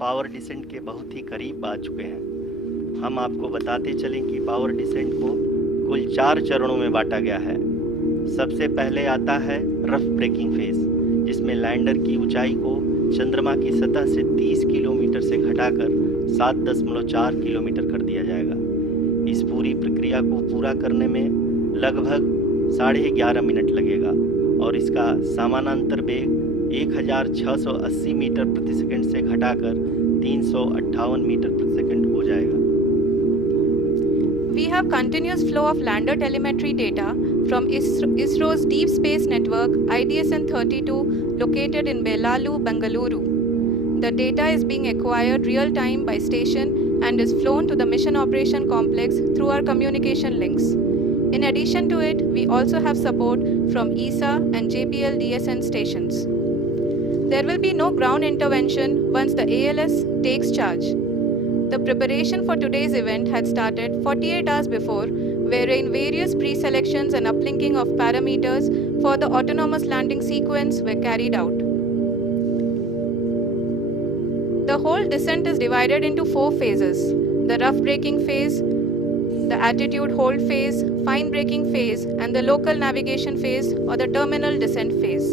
Power descent के बहुत ही करीब आ चुके हैं। हम आपको बताते चलें कि पावर डिसेंट को कुल 4 चरणों में बांटा गया है। सबसे पहले आता है रफ ब्रेकिंग फेज, जिसमें लैंडर की ऊंचाई को चंद्रमा की सतह से 30 किलोमीटर से घटाकर 7.4 किलोमीटर कर दिया जाएगा। इस पूरी प्रक्रिया को पूरा करने में लगभग 11.5 मिनट लगेगा और इसका समानांतर वेग 1680 मीटर प्रति सेकंड से घटाकर 358 मीटर प्रति सेकंड हो जाएगा। We have continuous flow of lander telemetry data from ISRO's Deep Space Network ISRO located in Belalu, Bengaluru. The data is being acquired real-time by station and is flown to the Mission Operation Complex through our communication links. In addition to it, we also have support from ESA and JPL DSN stations. There will be no ground intervention once the ALS takes charge. The preparation for today's event had started 48 hours before, wherein various pre-selections and uplinking of parameters for the autonomous landing sequence were carried out. The whole descent is divided into 4 phases: the rough braking phase, the attitude hold phase, fine braking phase, and the local navigation phase or the terminal descent phase.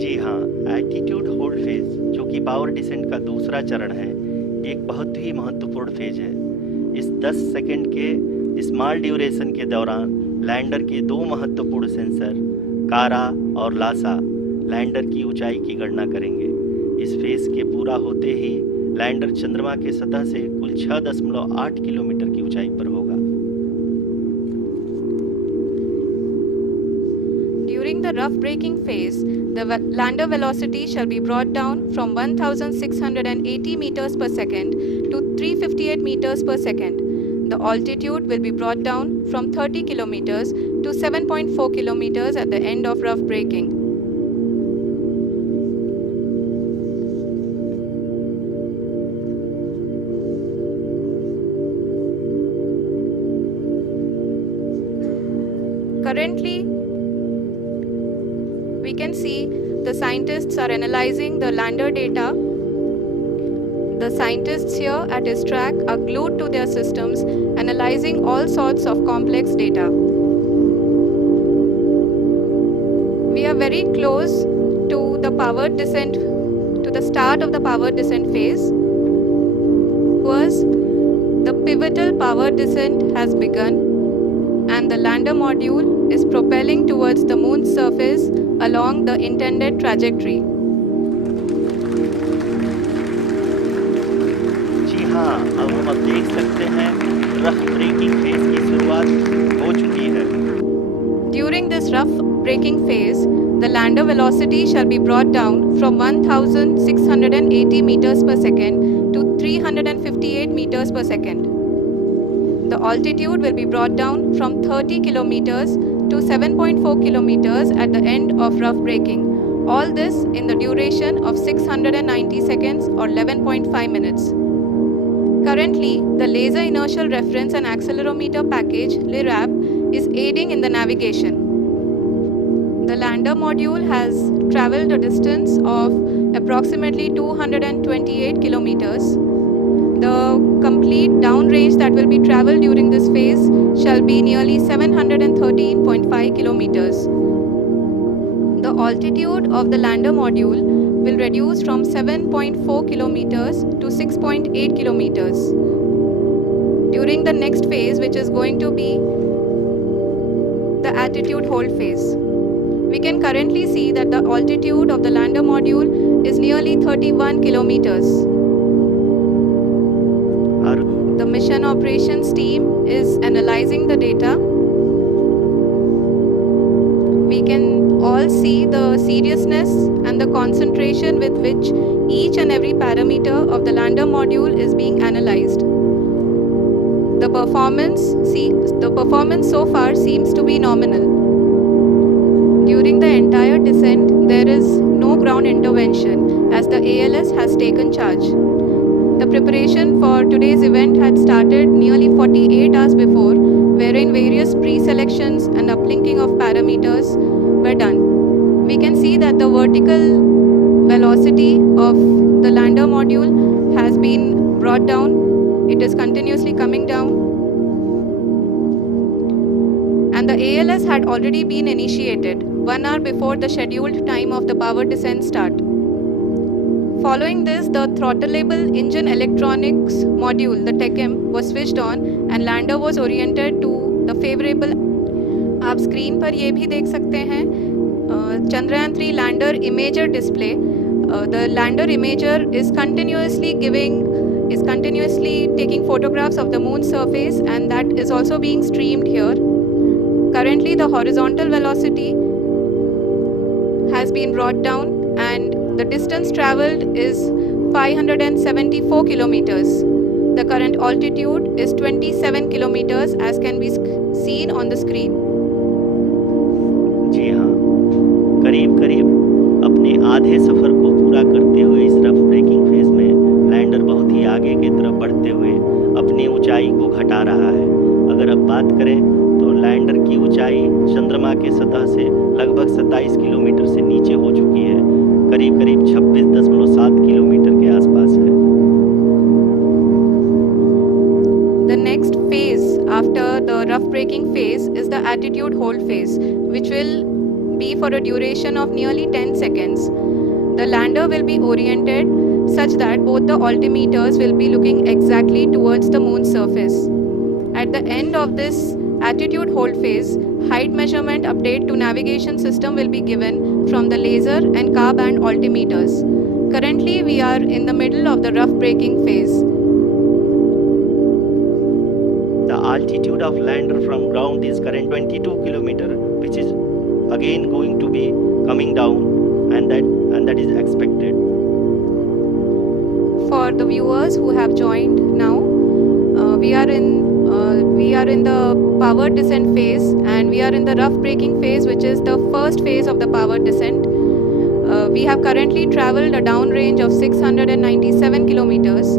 जी हाँ, altitude hold phase, जो कि power descent का दूसरा चरण है, एक बहुत ही महत्वपूर्ण फेज है। इस 10 सेकंड के स्मॉल ड्यूरेशन के दौरान लैंडर के 2 महत्वपूर्ण सेंसर कारा और लासा लैंडर की ऊंचाई की गणना करेंगे। इस फेज के पूरा होते ही लैंडर चंद्रमा के सतह से कुल 6.8 किलोमीटर की ऊंचाई पर होगा। During the rough braking phase, the lander velocity shall be brought down from 1680 meters per second to 358 meters per second. The altitude will be brought down from 30 kilometers to 7.4 kilometers at the end of rough braking. Currently, we can see the scientists are analyzing the lander data. The scientists here at this track are glued to their systems, analyzing all sorts of complex data. We are very close to the powered descent, to the start of the powered descent phase. The pivotal powered descent has begun, and the lander module is propelling towards the moon's surface along the intended trajectory. जी हाँ, अब हम देख सकते हैं rough breaking phase की शुरुआत हो चुकी है। During this rough braking phase, the lander velocity shall be brought down from 1680 meters per second to 358 meters per second. The altitude will be brought down from 30 kilometers to 7.4 kilometers at the end of rough braking. All this in the duration of 690 seconds or 11.5 minutes. Currently, the Laser Inertial Reference and Accelerometer package (LIRAP) is aiding in the navigation. The lander module has traveled a distance of approximately 228 kilometers. The complete downrange that will be traveled during this phase shall be nearly 713.5 kilometers. The altitude of the lander module will reduce from 7.4 kilometers to 6.8 kilometers. During the next phase, which is going to be the attitude hold phase, we can currently see that the altitude of the lander module is nearly 31 kilometers. The mission operations team is analyzing the data. We can all see the seriousness and the concentration with which each and every parameter of the lander module is being analyzed. The performance so far seems to be nominal. During the entire descent, there is no ground intervention as the ALS has taken charge. The preparation for today's event had started nearly 48 hours before, wherein various pre-selections and uplinking of parameters were done. we can see that the vertical velocity of the lander module has been brought down. It is continuously coming down. And the ALS had already been initiated 1 hour before the scheduled time of the power descent start. Following this, the throttleable engine electronics module, the TECM, was switched on and lander was oriented to the favorable. आप screen पर ये भी देख सकते हैं Chandrayaan-3 lander imager display. The lander imager is continuously taking photographs of the moon's surface, and that is also being streamed here. Currently, the horizontal velocity has been brought down, and the distance traveled is 574 kilometers. The current altitude is 27 kilometers, as can be seen on the screen. जी हाँ, करीब करीब अपने आधे सफ़र को पूरा करते हुए इस रफ ब्रेकिंग फेज में लैंडर बहुत ही आगे की तरफ बढ़ते हुए अपनी ऊंचाई को घटा रहा है। अगर अब बात करें तो लैंडर की ऊंचाई चंद्रमा के सतह से लगभग 27 किलोमीटर से नीचे हो चुकी है, करीब करीब 26.7 किलोमीटर के आसपास है। The next phase after the rough braking phase is the attitude hold phase, which will be for a duration of nearly 10 seconds. The lander will be oriented such that both the altimeters will be looking exactly towards the moon's surface. At the end of this attitude hold phase, height measurement update to navigation system will be given from the laser and car band altimeters. Currently, we are in the middle of the rough braking phase. The altitude of lander from ground is current 22 kilometer, which is again going to be coming down, and that is expected. For the viewers who have joined now, we are in the power descent phase, and we are in the rough braking phase, which is the first phase of the power descent. We have currently traveled a downrange of 697 kilometers,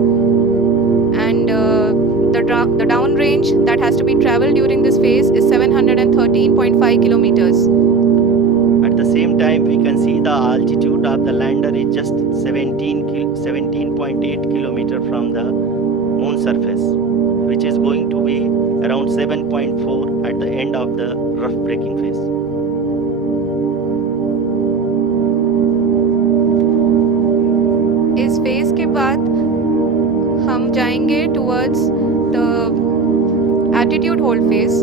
and the downrange that has to be traveled during this phase is 713.5 kilometers. At the same time, we can see the altitude of the lander is just 17.8 kilometer from the moon surface, which is going to be around 7.4 at the end of the rough braking phase. इस phase के बाद हम जाएंगे towards the attitude hold phase,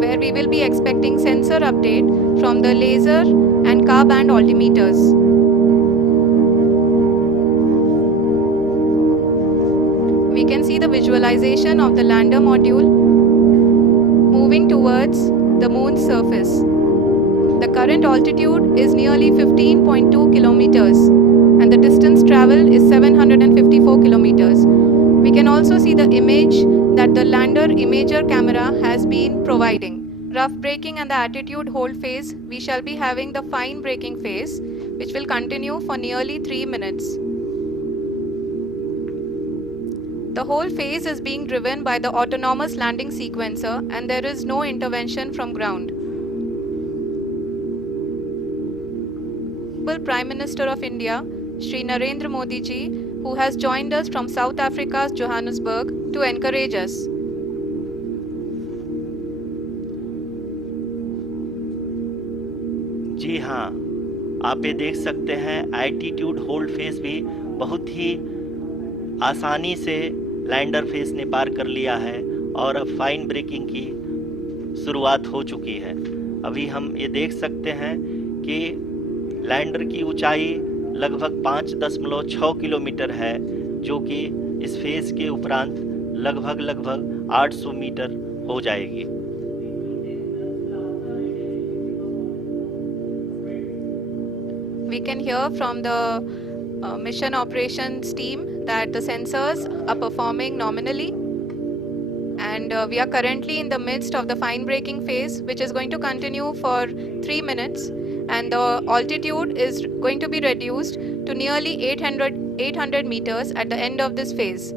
where we will be expecting sensor update from the laser and car band altimeters. We can see the visualization of the lander module moving towards the moon's surface. The current altitude is nearly 15.2 kilometers, and the distance traveled is 754 kilometers. We can also see the image that the lander imager camera has been providing. Rough braking and the attitude hold phase, we shall be having the fine braking phase, which will continue for nearly 3 minutes. The whole phase is being driven by the autonomous landing sequencer, and there is no intervention from ground. Prime Minister of India, Shri Narendra Modi ji, who has joined us from South Africa's Johannesburg to encourage us. जी हाँ, आप ये देख सकते हैं attitude hold phase भी बहुत ही आसानी से लैंडर फेज ने पार कर लिया है और अब फाइन ब्रेकिंग की शुरुआत हो चुकी है। अभी हम ये देख सकते हैं कि लैंडर की ऊंचाई लगभग 5.6 किलोमीटर है, जो कि इस फेज के उपरांत लगभग 800 मीटर हो जाएगी। We can hear from the mission operations team that the sensors are performing nominally, and we are currently in the midst of the fine braking phase, which is going to continue for 3 minutes, and the altitude is going to be reduced to nearly 800 meters at the end of this phase.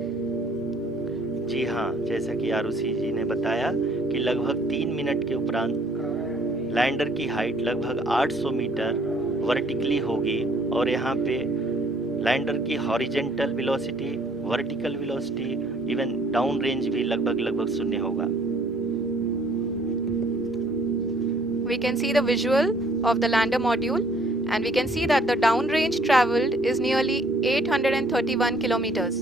जी हाँ, जैसा कि आरुषि जी ने बताया कि लगभग 3 minute के उपरांत lander की हाइट लगभग 800 मीटर वर्टिकली होगी और यहाँ पे लैंडर की horizontal velocity, vertical velocity, even down range भी लगभग 0 होगा। We can see the visual of the lander module, and we can see that the down range traveled is nearly 831 kilometers.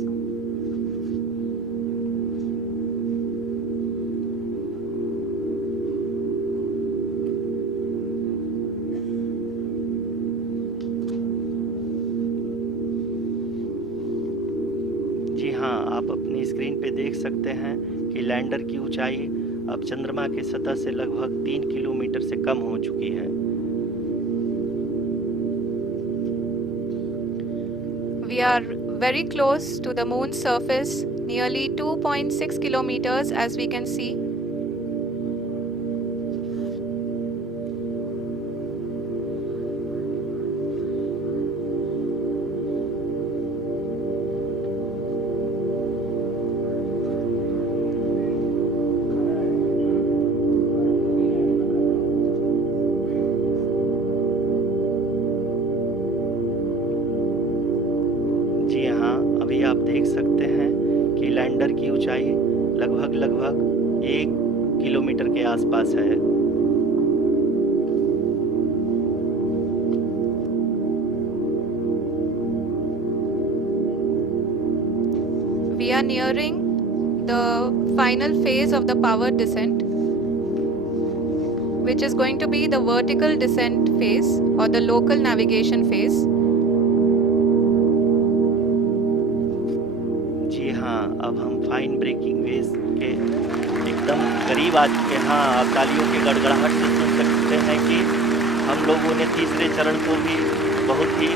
जी हाँ, आप अपनी स्क्रीन पे देख सकते हैं कि लैंडर की ऊंचाई अब चंद्रमा के सतह से लगभग 3 किलोमीटर से कम हो चुकी है। We are very close to the moon's surface, nearly 2.6 kilometers as we can see. जी हाँ, अभी आप देख सकते हैं कि लैंडर की ऊंचाई लगभग 1 किलोमीटर के आसपास है। We are nearing the final phase of the power descent, which is going to be the vertical descent phase or the local navigation phase. जी हाँ, अब हम फाइन ब्रेकिंग वेव के एकदम करीब आ चुके हैं। हाँ, आप तालियों के गड़गड़ाहट से सुन सकते हैं कि हम लोगों ने तीसरे चरण को भी बहुत ही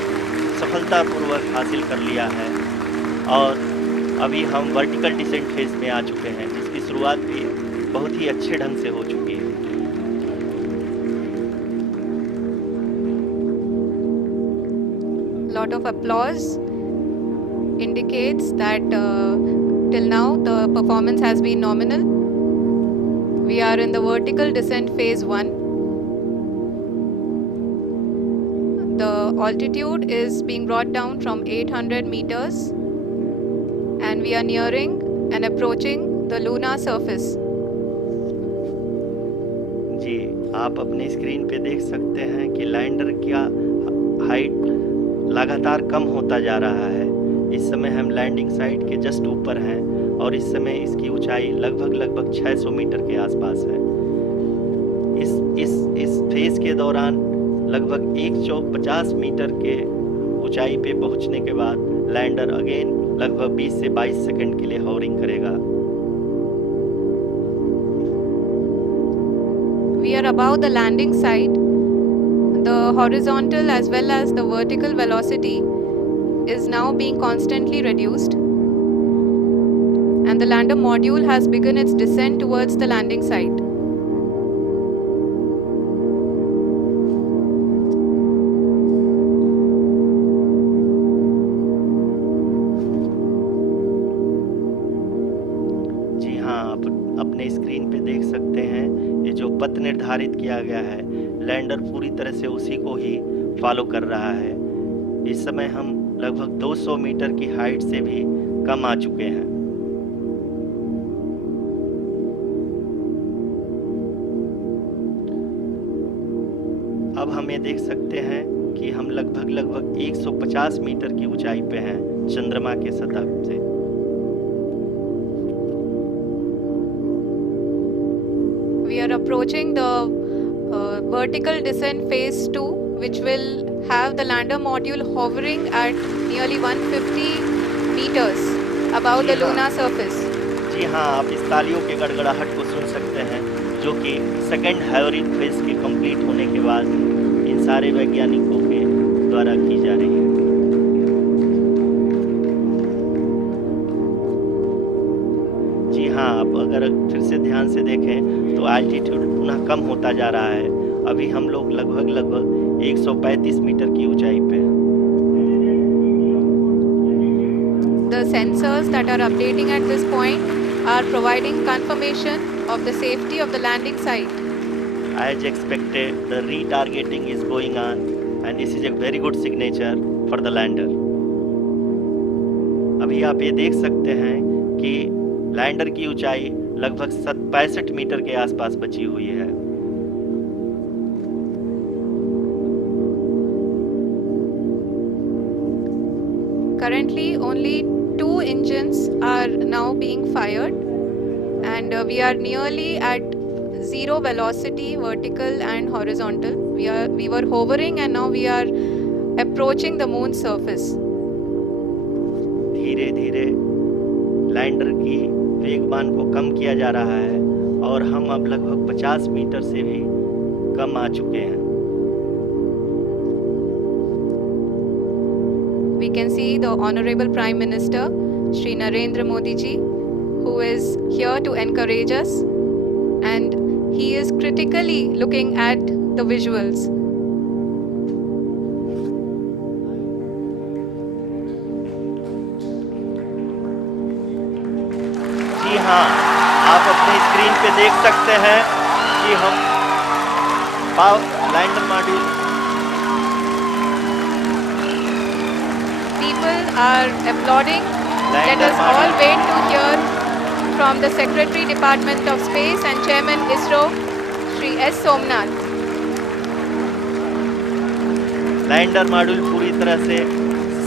सफलतापूर्वक हासिल कर लिया है और अभी हम वर्टिकल डिसेंट फेज में आ चुके हैं, जिसकी शुरुआत भी बहुत ही अच्छे ढंग से हो चुकी है। Lot of applause indicates that till now the performance has been nominal. We are in the vertical descent phase 1. The altitude is being brought down from 800 meters and we are nearing and approaching the lunar surface. जी, आप अपनी screen पे देख सकते हैं कि lander का height लगातार कम होता जा रहा है। इस समय हम लैंडिंग साइट के जस्ट ऊपर हैं और इस समय इसकी ऊंचाई लगभग 600 मीटर के आसपास है। इस फेज के दौरान लगभग 150 मीटर के ऊंचाई पे पहुंचने के बाद लैंडर अगेन लगभग 20 से 22 सेकंड के लिए हॉवरिंग करेगा। We are above the landing site. The horizontal as well as the vertical velocity is now being constantly reduced, and the lander module has begun its descent towards the landing site. जी हाँ, आप अपने screen पे देख सकते हैं ये जो पथ निर्धारित किया गया है, लैंडर पूरी तरह से उसी को ही फॉलो कर रहा है। इस समय हम लगभग 200 मीटर की हाइट से भी कम आ चुके हैं। अब हम ये देख सकते हैं कि हम लगभग 150 मीटर की ऊंचाई पे हैं चंद्रमा के सतह से। We are approaching the vertical descent phase 2, which will have the lander module hovering at nearly 150 meters above the lunar surface. जी हाँ, आप इस तालियों के गड़गड़ाहट को सुन सकते हैं, जो कि सेकंड हाइवरिंग फेज के कंप्लीट होने के बाद इन सारे वैज्ञानिकों के द्वारा की जा रही है। जी हाँ, आप अगर फिर से ध्यान से देखें तो एल्टीट्यूड पुनः कम होता जा रहा है। अभी हम लोग लगभग 135 मीटर की ऊंचाई पे हैं। The sensors that are updating at this point are providing confirmation of the safety of the landing site. As expected, the retargeting is going on, and this is a very good signature for the lander. अभी आप ये देख सकते हैं कि lander की ऊंचाई लगभग 65 मीटर के आसपास बची हुई है. Currently, only 2 engines are now being fired, and we are nearly at zero velocity, vertical and horizontal. We were hovering, and now we are approaching the moon's surface. धीरे धीरे लैंडर की वेगमान को कम किया जा रहा है और हम अब लगभग 50 मीटर से भी कम आ चुके हैं. We can see the Honorable Prime Minister, Shri Narendra Modi ji, who is here to encourage us, and he is critically looking at the visuals. जी हाँ, आप अपनी स्क्रीन पे देख सकते हैं कि हम lander module are applauding. Let us all wait to hear from the Secretary Department of Space and Chairman ISRO, Shri S. Somnath. Lander module पूरी तरह से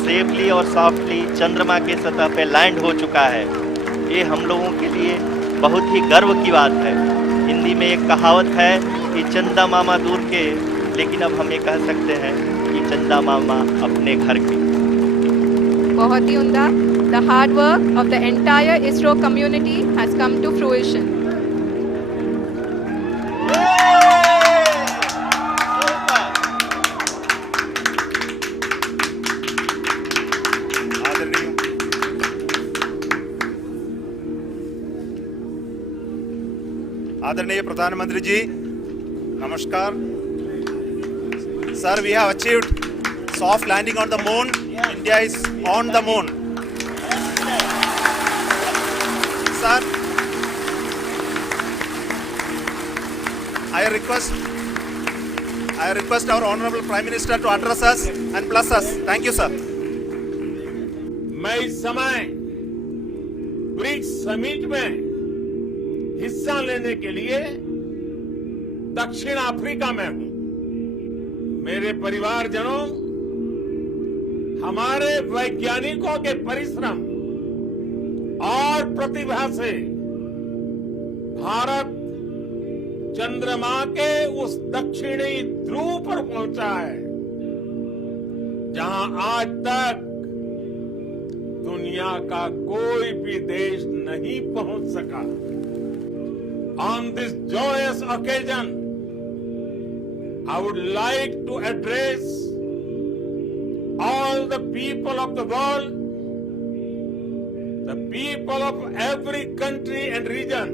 सेफली और सॉफ्टली चंद्रमा के सतह पे लैंड हो चुका है. ये हम लोगों के लिए बहुत ही गर्व की बात है. हिंदी में एक कहावत है कि चंदा मामा दूर के, लेकिन अब हम ये कह सकते हैं कि चंदा मामा अपने घर के. बहुत ही उम्दा. The hard work of the entire ISRO community has come to fruition. आदरणीय प्रधानमंत्री जी, नमस्कार. Sir, we have achieved soft landing on the moon. India is on the moon. Sir, I request our Honorable Prime Minister to address us and bless us. Thank you, sir. मैं इस समय BRICS summit में हिस्सा लेने के लिए दक्षिण Africa में हूं. मेरे परिवारजनों, हमारे वैज्ञानिकों के परिश्रम और प्रतिभा से भारत चंद्रमा के उस दक्षिणी ध्रुव पर पहुंचा है जहां आज तक दुनिया का कोई भी देश नहीं पहुंच सका. On this joyous occasion, I would like to address all the people of the world, the people of every country and region.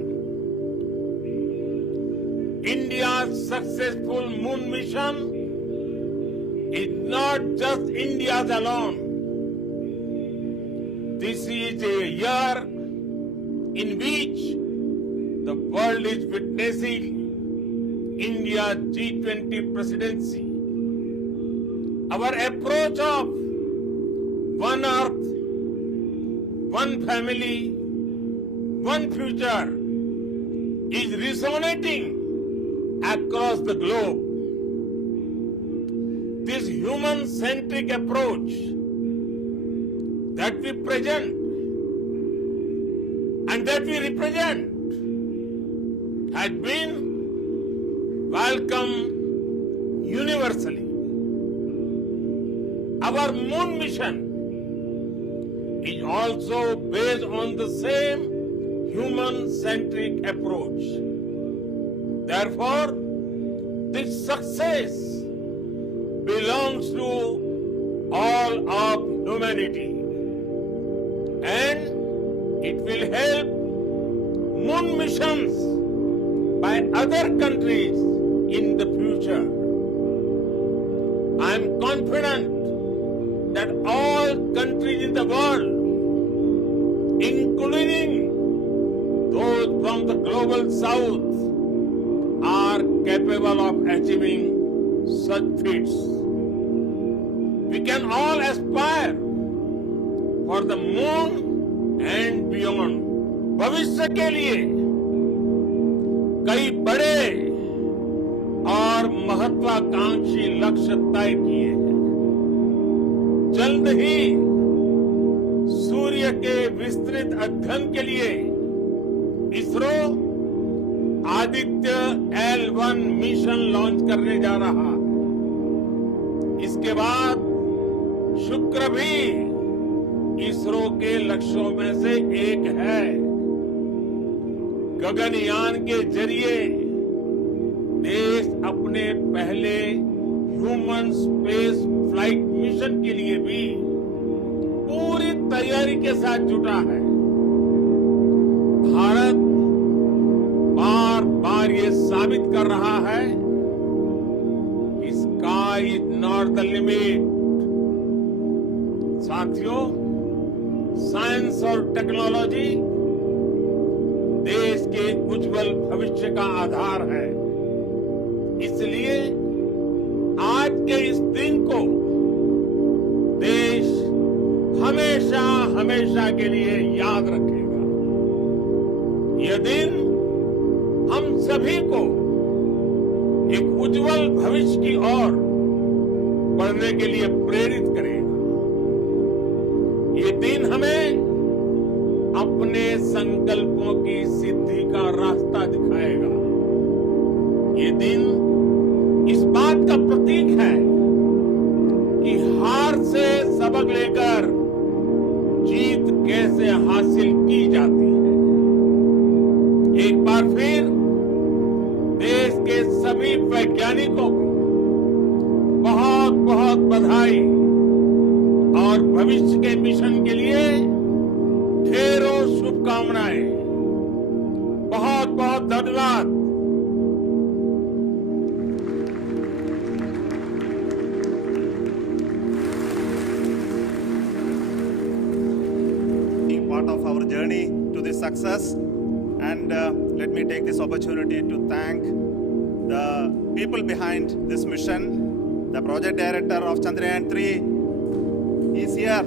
India's successful moon mission is not just India's alone. This is a year in which the world is witnessing India's G20 presidency. Our approach of one earth, one family, one future is resonating across the globe. This human-centric approach that we present and that we represent has been welcomed universally. Our moon mission is also based on the same human-centric approach. Therefore, this success belongs to all of humanity, and it will help moon missions by other countries in the future. I am confident that all countries in the world, including those from the global south, are capable of achieving such feats. We can all aspire for the moon and beyond. भविष्य के लिए कई बड़े और महत्वाकांक्षी लक्ष्य तय किए हैं। जल्द ही सूर्य के विस्तृत अध्ययन के लिए ISRO Aditya L1 mission launch करने जा रहा है। इसके बाद शुक्र भी इसरो के लक्ष्यों में से एक है। गगनयान के जरिए देश अपने पहले ह्यूमन स्पेस फ्लाइट मिशन के लिए भी पूरी तैयारी के साथ जुटा है। भारत बार बार ये साबित कर रहा है कि sky is not the limit. साथियों, साइंस और टेक्नोलॉजी देश के उज्जवल भविष्य का आधार है। इसलिए आज के इस दिन को देश हमेशा हमेशा के लिए याद रखेगा। यह दिन हम सभी को एक उज्जवल भविष्य की ओर बढ़ने के लिए प्रेरित करेगा। ये दिन हमें अपने संकल्पों की सिद्धि का रास्ता दिखाएगा। ये दिन इस बात का प्रतीक है कि हार से सबक लेकर जीत कैसे हासिल की जाती है। एक बार फिर देश के सभी वैज्ञानिकों को बहुत बहुत बधाई और भविष्य के मिशन के लिए ढेरों शुभकामनाएं। बहुत बहुत धन्यवाद। Being part of our journey to this success, and let me take this opportunity to thank the people behind this mission. The project director of Chandrayaan-3 is here.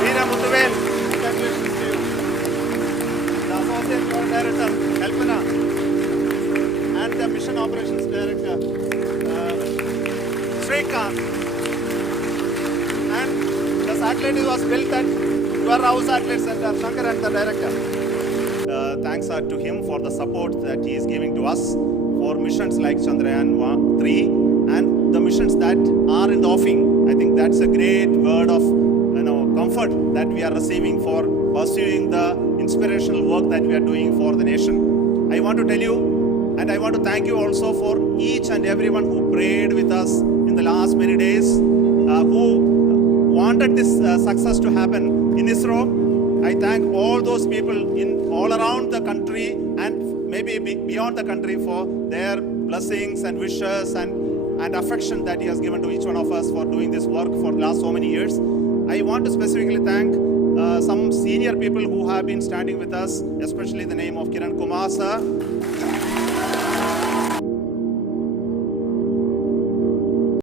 Veera Muthuvel, congratulations to you. The associate project director, Kalpana, and the mission operations director, Srikanth. And the satellite was built at your house satellite center, Shankar, and the director. Thanks are to him for the support that he is giving to us for missions like Chandrayaan-3 and the missions that are in the offing. I think that's a great word of comfort that we are receiving for pursuing the inspirational work that we are doing for the nation. I want to tell you, and I want to thank you also for each and everyone who prayed with us in the last many days, who wanted this success to happen in ISRO. I thank all those people in all around the country and maybe beyond the country for their blessings and wishes and affection that he has given to each one of us for doing this work for the last so many years. I want to specifically thank some senior people who have been standing with us, especially the name of Kiran Kumar sir.